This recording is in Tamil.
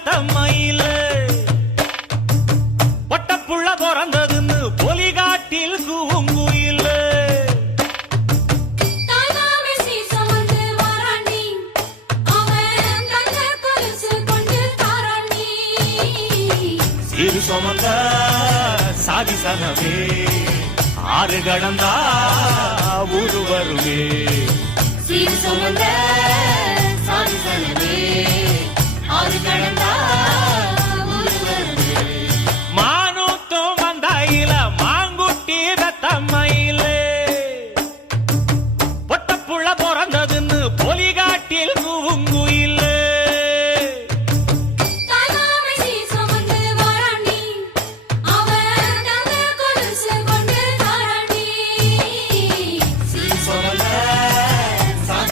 வளர்த்த மயில பொட்டப்புள்ள பிறந்ததுன்னு பொலிகாட்டில் கூங்குயில் சீரு சுமந்த சாதி சனவே ஆறு கடந்தா ஊரு வருவே சீர் சுமந்த